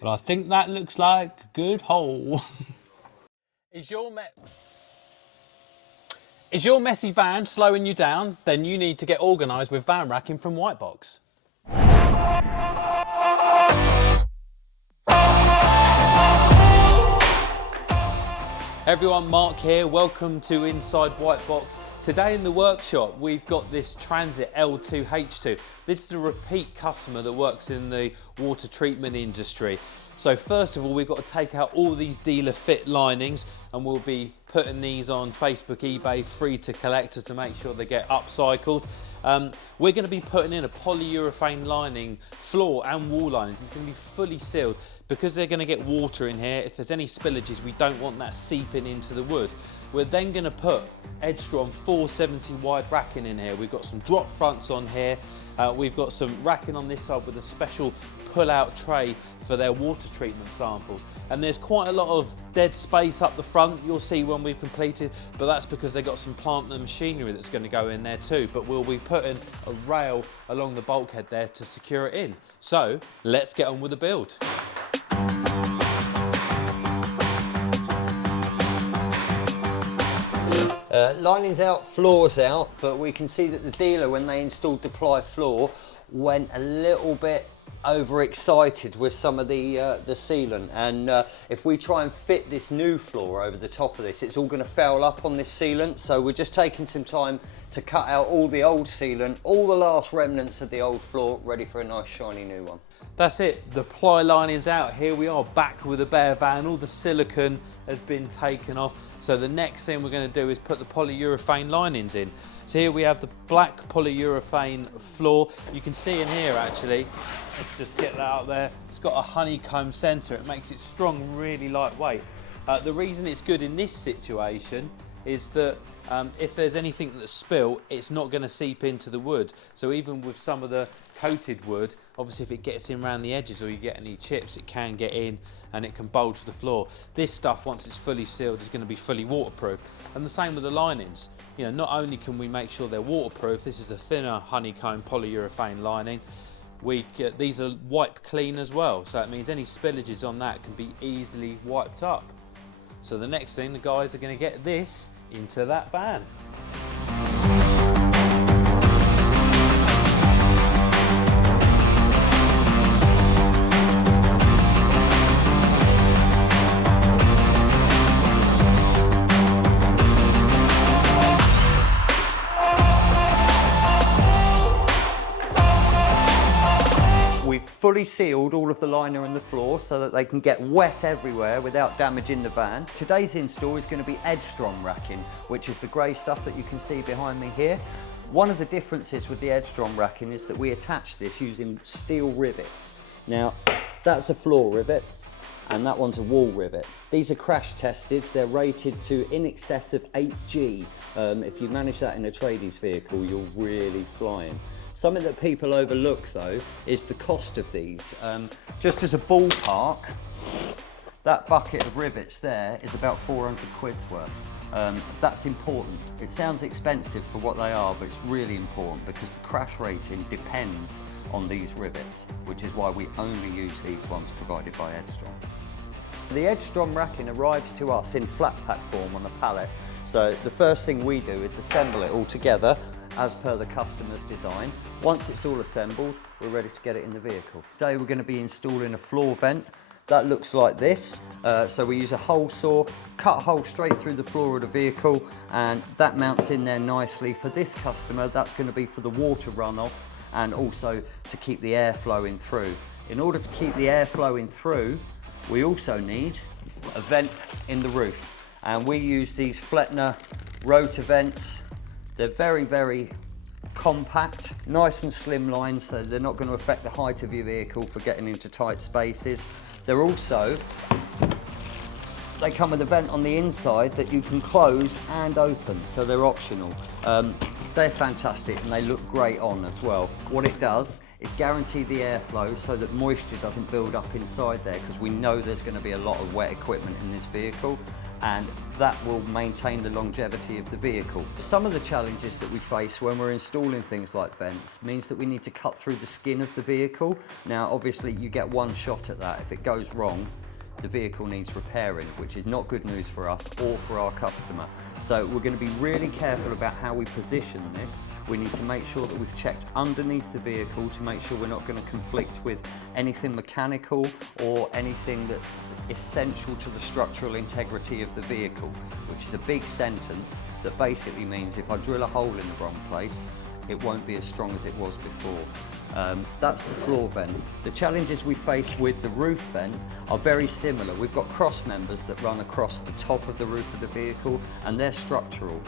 But I think that looks like a good hole. Is your messy van slowing you down? Then you need to get organised with van racking from Wildbox. Everyone, Mark here. Welcome to Inside Wildbox. Today in the workshop, we've got this Transit L2H2. This is a repeat customer that works in the water treatment industry. So first of all, we've got to take out all these dealer fit linings, and we'll be putting these on Facebook, eBay, free to collectors to make sure they get upcycled. We're going to be putting in a polyurethane lining, floor and wall linings. It's going to be fully sealed because they're going to get water in here. If there's any spillages, we don't want that seeping into the wood. We're then going to put Edström 470 wide racking in here. We've got some drop fronts on here. We've got some racking on this side with a special pull-out tray for their water treatment sample. And there's quite a lot of dead space up the front, you'll see when we've completed, but that's because they've got some plant and machinery that's going to go in there too. But we'll be putting a rail along the bulkhead there to secure it in. So let's get on with the build. Lining's out, floor's out, but we can see that the dealer, when they installed the ply floor, went a little bit overexcited with some of the sealant, and if we try and fit this new floor over the top of this, it's all going to foul up on this sealant. So we're just taking some time to cut out all the old sealant, all the last remnants of the old floor, ready for a nice shiny new one. That's it, the ply lining's out. Here we are back with a bare van. All the silicone has been taken off. So the next thing we're going to do is put the polyurethane linings in. So here we have the black polyurethane floor. You can see in here actually, let's just get that out there. It's got a honeycomb center. It makes it strong, really lightweight. The reason it's good in this situation is that if there's anything that's spilt, it's not going to seep into the wood. So even with some of the coated wood, obviously if it gets in around the edges or you get any chips, it can get in and it can bulge the floor. This stuff, once it's fully sealed, is going to be fully waterproof. And the same with the linings. You know, not only can we make sure they're waterproof, this is the thinner honeycomb polyurethane lining, these are wipe clean as well. So it means any spillages on that can be easily wiped up. So the next thing, the guys are going to get this into that van. We've fully sealed all of the liner and the floor so that they can get wet everywhere without damaging the van. Today's install is going to be Edström racking, which is the grey stuff that you can see behind me here. One of the differences with the Edström racking is that we attach this using steel rivets. Now, that's a floor rivet and that one's a wall rivet. These are crash tested. They're rated to in excess of 8G. If you manage that in a tradies vehicle, you're really flying. Something that people overlook though is the cost of these. Just as a ballpark, that bucket of rivets there is about 400 quid's worth. That's important. It sounds expensive for what they are, but it's really important because the crash rating depends on these rivets, which is why we only use these ones provided by Edström. The Edström racking arrives to us in flat pack form on a pallet. So the first thing we do is assemble it all together as per the customer's design. Once it's all assembled, we're ready to get it in the vehicle. Today we're going to be installing a floor vent. That looks like this. So we use a hole saw, cut a hole straight through the floor of the vehicle, and that mounts in there nicely. For this customer, that's going to be for the water runoff and also to keep the air flowing through. In order to keep the air flowing through, we also need a vent in the roof. And we use these Flettner rotor vents. They're very, very compact, nice and slimline, so they're not going to affect the height of your vehicle for getting into tight spaces. They're also, they come with a vent on the inside that you can close and open, so they're optional. They're fantastic and they look great on as well. What it does is guarantee the airflow so that moisture doesn't build up inside there, because we know there's going to be a lot of wet equipment in this vehicle, and that will maintain the longevity of the vehicle. Some of the challenges that we face when we're installing things like vents means that we need to cut through the skin of the vehicle. Now obviously you get one shot at that. If it goes wrong, the vehicle needs repairing, which is not good news for us or for our customer. So we're going to be really careful about how we position this. We need to make sure that we've checked underneath the vehicle to make sure we're not going to conflict with anything mechanical or anything that's essential to the structural integrity of the vehicle, which is a big sentence that basically means if I drill a hole in the wrong place, it won't be as strong as it was before. That's the floor vent. The challenges we face with the roof vent are very similar. We've got cross members that run across the top of the roof of the vehicle, and they're structural.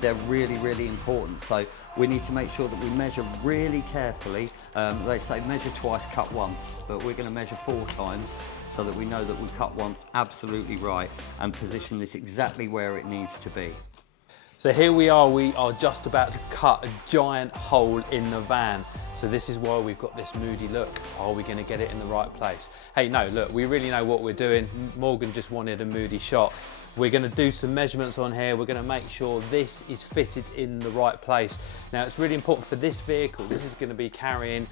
They're really, really important. So we need to make sure that we measure really carefully. They say measure twice, cut once, but we're going to measure 4 times so that we know that we cut once absolutely right and position this exactly where it needs to be. So here we are just about to cut a giant hole in the van. So this is why we've got this moody look. Are we going to get it in the right place? Hey, no, look, we really know what we're doing. Morgan just wanted a moody shot. We're going to do some measurements on here. We're going to make sure this is fitted in the right place. Now, it's really important for this vehicle. This is going to be carrying,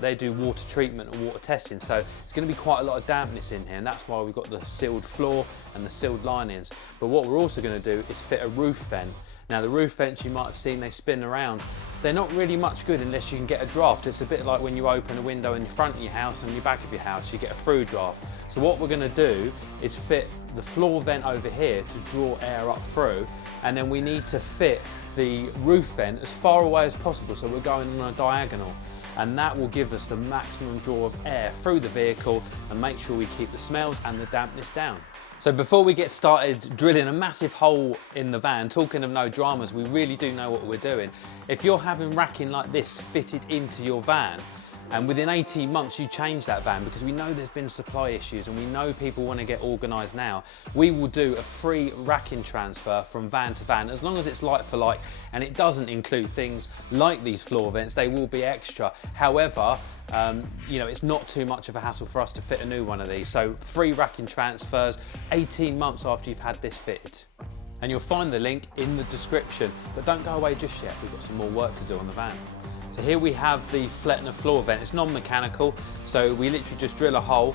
they do water treatment and water testing. So it's going to be quite a lot of dampness in here, and that's why we've got the sealed floor and the sealed linings. But what we're also going to do is fit a roof vent. Now, the roof vents you might have seen, they spin around. They're not really much good unless you can get a draft. It's a bit like when you open a window in the front of your house and your back of your house, you get a through draft. So what we're going to do is fit the floor vent over here to draw air up through, and then we need to fit the roof vent as far away as possible, so we're going on a diagonal, and that will give us the maximum draw of air through the vehicle and make sure we keep the smells and the dampness down. So before we get started drilling a massive hole in the van, talking of no dramas, we really do know what we're doing. If you're having racking like this fitted into your van, and within 18 months you change that van, because we know there's been supply issues and we know people want to get organised now, we will do a free racking transfer from van to van, as long as it's like for like, and it doesn't include things like these floor vents. They will be extra. However, you know, it's not too much of a hassle for us to fit a new one of these. So free racking transfers 18 months after you've had this fitted. And you'll find the link in the description, but don't go away just yet. We've got some more work to do on the van. So here we have the Flettner floor vent. It's non-mechanical, so we literally just drill a hole.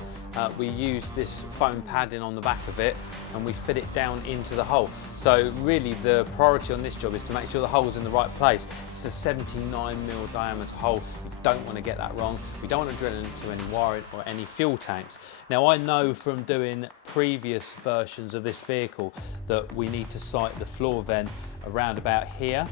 We use this foam padding on the back of it, and we fit it down into the hole. So really the priority on this job is to make sure the hole's in the right place. It's a 79mm diameter hole. We don't want to get that wrong. We don't want to drill into any wiring or any fuel tanks. Now, I know from doing previous versions of this vehicle that we need to site the floor vent around about here.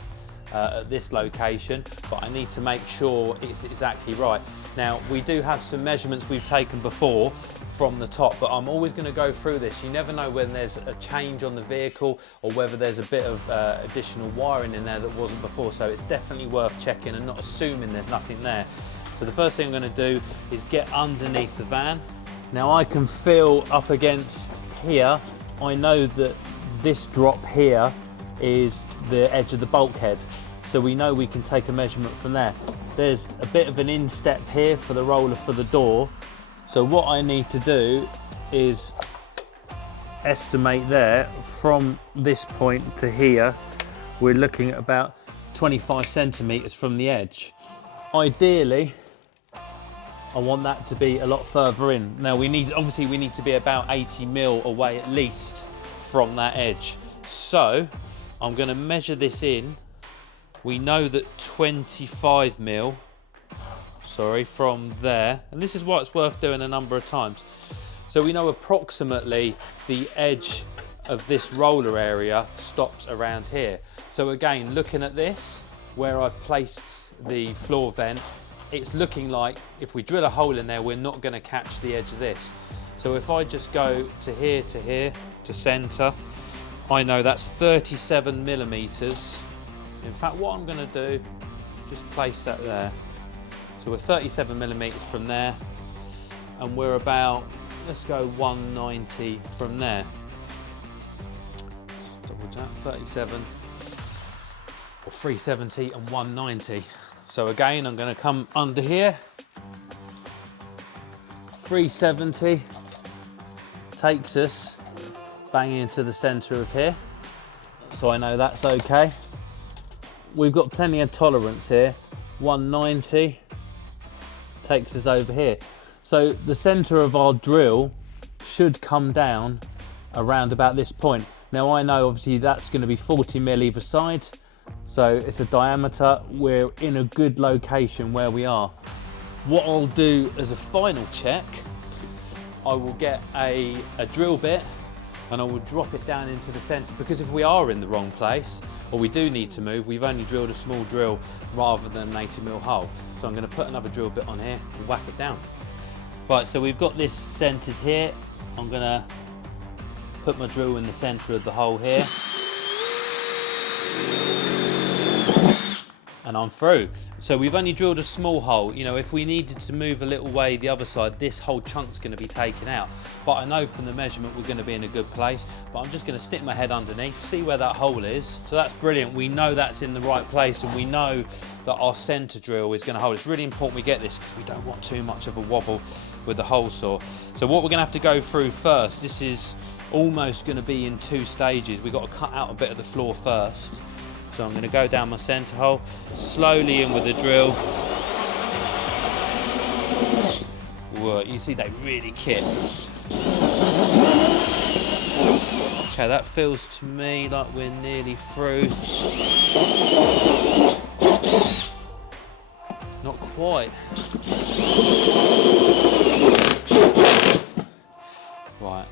At this location, but I need to make sure it's exactly right. Now, we do have some measurements we've taken before from the top, but I'm always going to go through this. You never know when there's a change on the vehicle or whether there's a bit of additional wiring in there that wasn't before, so it's definitely worth checking and not assuming there's nothing there. So the first thing I'm going to do is get underneath the van. Now, I can feel up against here. I know that this drop here is the edge of the bulkhead, so we know we can take a measurement from there. There's a bit of an instep here for the roller for the door, so what I need to do is estimate there from this point to here. We're looking at about 25 centimeters from the edge. Ideally, I want that to be a lot further in. Now, obviously we need to be about 80mm away at least from that edge. So I'm going to measure this in. We know that 25mm, from there, and this is why it's worth doing a number of times. So we know approximately the edge of this roller area stops around here. So again, looking at this, where I've placed the floor vent, it's looking like if we drill a hole in there, we're not going to catch the edge of this. So if I just go to here, to center, I know that's 37mm. In fact, what I'm going to do, just place that there. So we're 37mm from there, and we're about, let's go 190 from there. Double tap, 37, or 370 and 190. So again, I'm going to come under here, 370, takes us bang into the centre of here, so I know that's okay. We've got plenty of tolerance here, 190, takes us over here. So the centre of our drill should come down around about this point. Now I know obviously that's going to be 40 mil either side, so it's a diameter. We're in a good location where we are. What I'll do as a final check, I will get a drill bit and I will drop it down into the centre, because if we are in the wrong place or we do need to move, we've only drilled a small drill rather than an 80 mil hole. So I'm going to put another drill bit on here and whack it down. Right, so we've got this centred here. I'm going to put my drill in the centre of the hole here. And I'm through. So we've only drilled a small hole. You know, if we needed to move a little way the other side, this whole chunk's going to be taken out. But I know from the measurement we're going to be in a good place. But I'm just going to stick my head underneath, see where that hole is. So that's brilliant. We know that's in the right place, and we know that our centre drill is going to hold. It's really important we get this because we don't want too much of a wobble with the hole saw. So what we're going to have to go through first, this is almost going to be in 2 stages. We've got to cut out a bit of the floor first. So I'm going to go down my centre hole, slowly in with the drill. Whoa, you see they really kick. Okay, that feels to me like we're nearly through. Not quite. Right.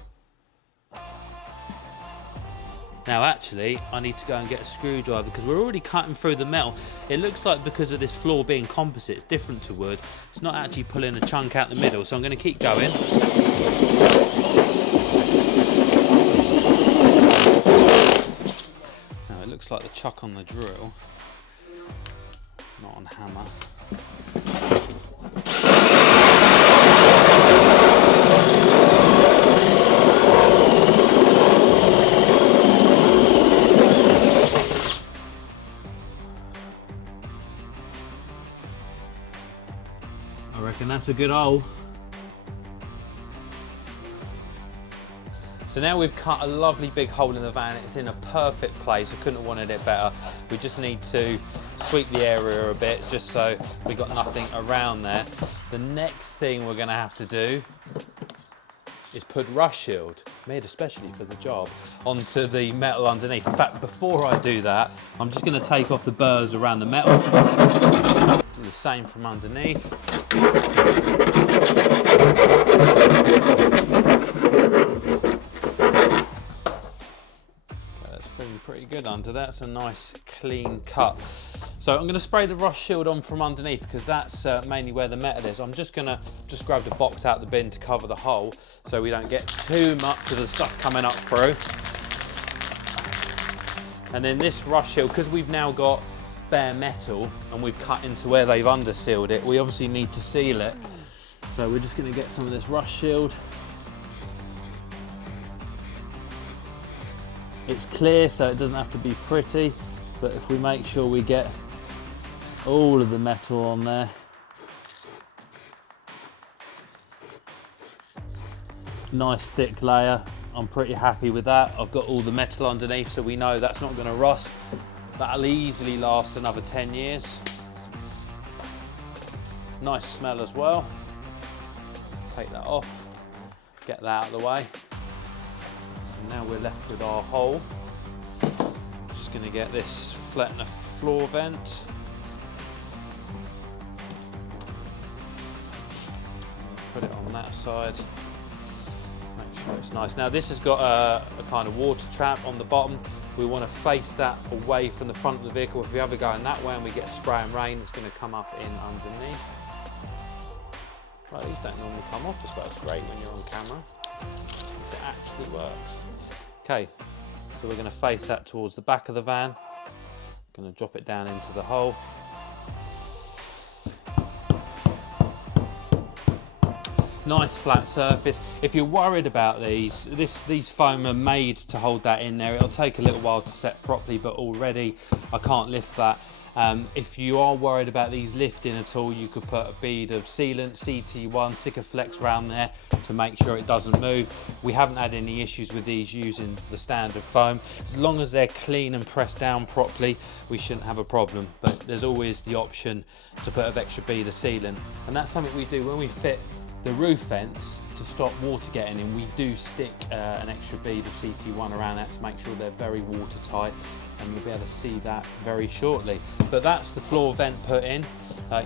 Now actually, I need to go and get a screwdriver because we're already cutting through the metal. It looks like because of this floor being composite, it's different to wood. It's not actually pulling a chunk out the middle, so I'm going to keep going. Now it looks like the chuck on the drill, not on hammer. I reckon that's a good hole. So now we've cut a lovely big hole in the van. It's in a perfect place. I couldn't have wanted it better. We just need to sweep the area a bit just so we got nothing around there. The next thing we're going to have to do is put rust shield, made especially for the job, onto the metal underneath. In fact, before I do that, I'm just going to take off the burrs around the metal. Do the same from underneath. That's feeling pretty good under that. It's a nice clean cut. So I'm going to spray the rust shield on from underneath because that's mainly where the metal is. I'm just going to grab the box out the bin to cover the hole so we don't get too much of the stuff coming up through. And then this rust shield, because we've now got bare metal and we've cut into where they've undersealed it, we obviously need to seal it. So we're just going to get some of this rust shield. It's clear, so it doesn't have to be pretty, but if we make sure we get all of the metal on there. Nice thick layer. I'm pretty happy with that. I've got all the metal underneath, so we know that's not going to rust. That'll easily last another 10 years. Nice smell as well. Let's take that off, get that out of the way. So now we're left with our hole. Just going to get this Flettner floor vent. Put it on that side. Make sure it's nice. Now this has got a kind of water trap on the bottom. We want to face that away from the front of the vehicle. If we ever go in that way and we get spray and rain, it's going to come up in underneath. Right, these don't normally come off. I suppose it's great when you're on camera. It actually works. Okay, so we're going to face that towards the back of the van. Going to drop it down into the hole. nice flat surface. If you're worried about these foam are made to hold that in there. It'll take a little while to set properly, but already I can't lift that. If you are worried about these lifting at all, you could put a bead of sealant, CT1, Sikaflex around there to make sure it doesn't move. We haven't had any issues with these using the standard foam. As long as they're clean and pressed down properly, we shouldn't have a problem. But there's always the option to put an extra bead of sealant. And that's something we do when we fit the roof vents. To stop water getting in, we do stick an extra bead of CT1 around that to make sure they're very watertight, and you'll be able to see that very shortly. But that's the floor vent put in.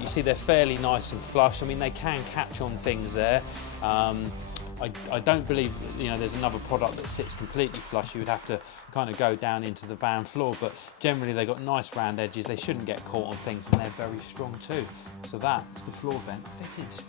You see they're fairly nice and flush. I mean, they can catch on things there. I don't believe, you know, there's another product that sits completely flush. You would have to kind of go down into the van floor, but generally they've got nice round edges. They shouldn't get caught on things, and they're very strong too. So that's the floor vent fitted.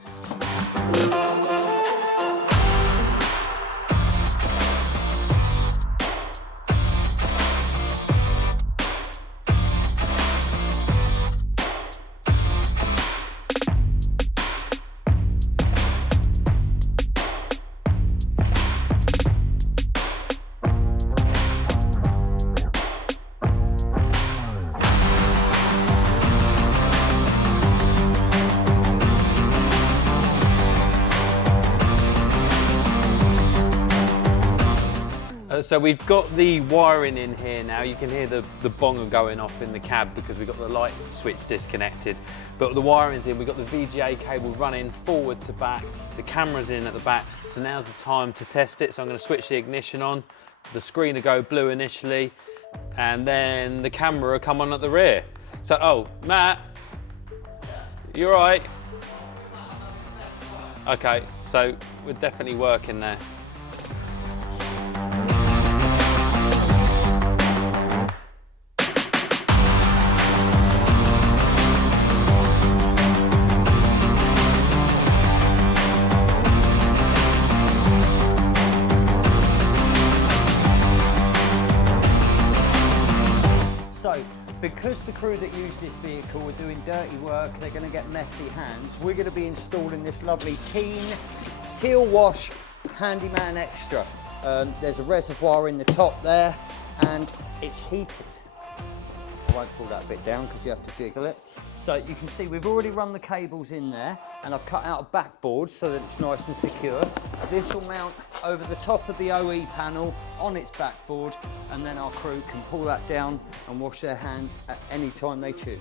So we've got the wiring in here now. You can hear the bonger going off in the cab because we've got the light switch disconnected. But the wiring's in, we've got the VGA cable running forward to back, the camera's in at the back. So now's the time to test it. So I'm going to switch the ignition on, the screen will go blue initially, and then the camera will come on at the rear. So, oh, Matt, you all right? Okay, so we're definitely working there. Because the crew that use this vehicle are doing dirty work, they're going to get messy hands. We're going to be installing this lovely Teal HandemanXtra. There's a reservoir in the top there, and it's heated. I won't pull that bit down because you have to jiggle it. So you can see we've already run the cables in there, and I've cut out a backboard so that it's nice and secure. This will mount over the top of the OE panel on its backboard, and then our crew can pull that down and wash their hands at any time they choose.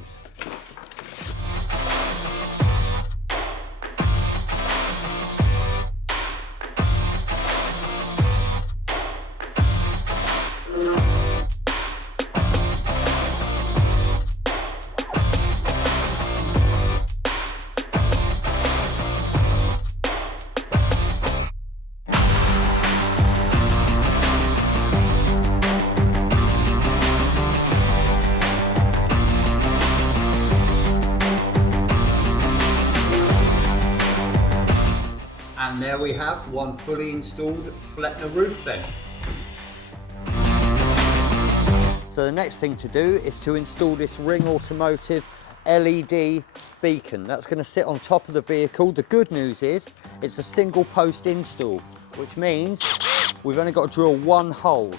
And there we have one fully installed Flettner roof vent. So the next thing to do is to install this Ring Automotive LED beacon. That's going to sit on top of the vehicle. The good news is it's a single post install, which means we've only got to drill one hole.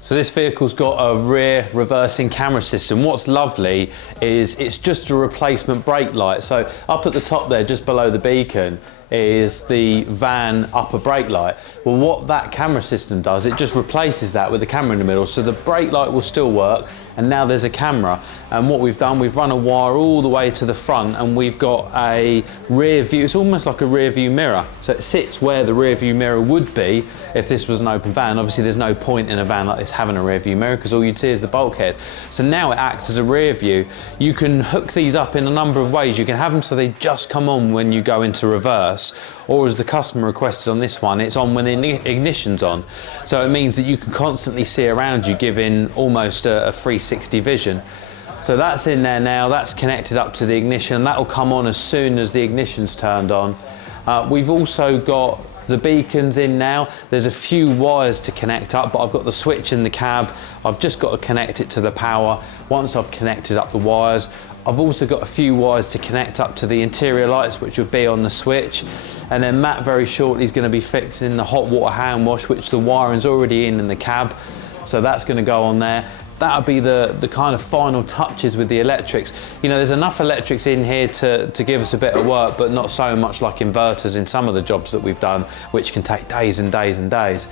So this vehicle's got a rear reversing camera system. What's lovely is it's just a replacement brake light. So up at the top there, just below the beacon, is the van upper brake light. Well, what that camera system does, it just replaces that with the camera in the middle. So the brake light will still work, and now there's a camera. And what we've done, we've run a wire all the way to the front, and we've got a rear view. It's almost like a rear view mirror. So it sits where the rear view mirror would be if this was an open van. Obviously there's no point in a van like this having a rear view mirror because all you'd see is the bulkhead. So now it acts as a rear view. You can hook these up in a number of ways. You can have them so they just come on when you go into reverse, or as the customer requested on this one, it's on when the ignition's on. So it means that you can constantly see around you, giving almost a 360 vision. So that's in there now, that's connected up to the ignition. That will come on as soon as the ignition's turned on. We've also got The beacon's in now. There's a few wires to connect up, but I've got the switch in the cab. I've just got to connect it to the power. Once I've connected up the wires, I've also got a few wires to connect up to the interior lights, which will be on the switch. And then Matt very shortly is going to be fixing the hot water hand wash, which the wiring's already in the cab. So that's going to go on there. That'll be the kind of final touches with the electrics. You know, there's enough electrics in here to give us a bit of work, but not so much like inverters in some of the jobs that we've done, which can take days and days and days.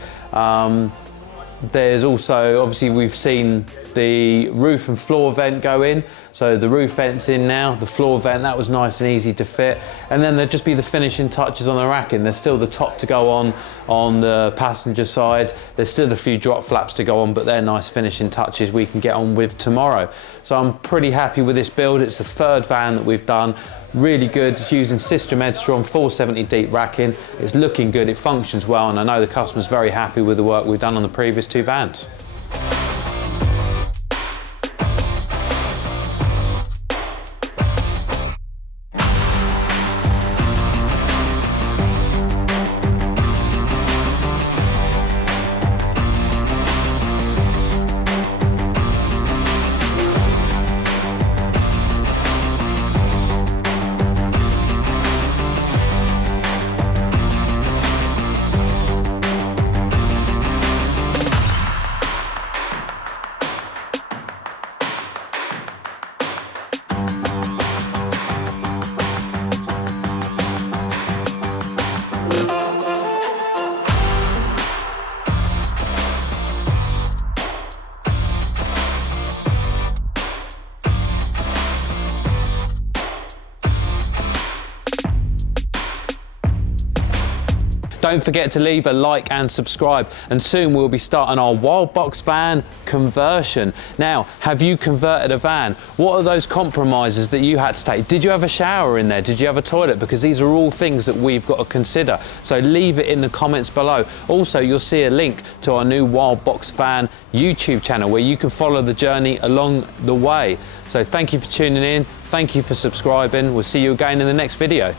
There's also, obviously we've seen the roof and floor vent go in. So the roof vent's in now, the floor vent, that was nice and easy to fit. And then there'd just be the finishing touches on the racking. There's still the top to go on the passenger side. There's still a few drop flaps to go on, but they're nice finishing touches we can get on with tomorrow. So I'm pretty happy with this build. It's the third van that we've done. Really good. It's using System Edström 470 deep racking. It's looking good, it functions well, and I know the customer's very happy with the work we've done on the previous two vans. Don't forget to leave a like and subscribe, and soon we'll be starting our Wildbox van conversion. Now, have you converted a van? What are those compromises that you had to take? Did you have a shower in there? Did you have a toilet? Because these are all things that we've got to consider. So leave it in the comments below. Also, you'll see a link to our new Wildbox van YouTube channel where you can follow the journey along the way. So thank you for tuning in. Thank you for subscribing. We'll see you again in the next video.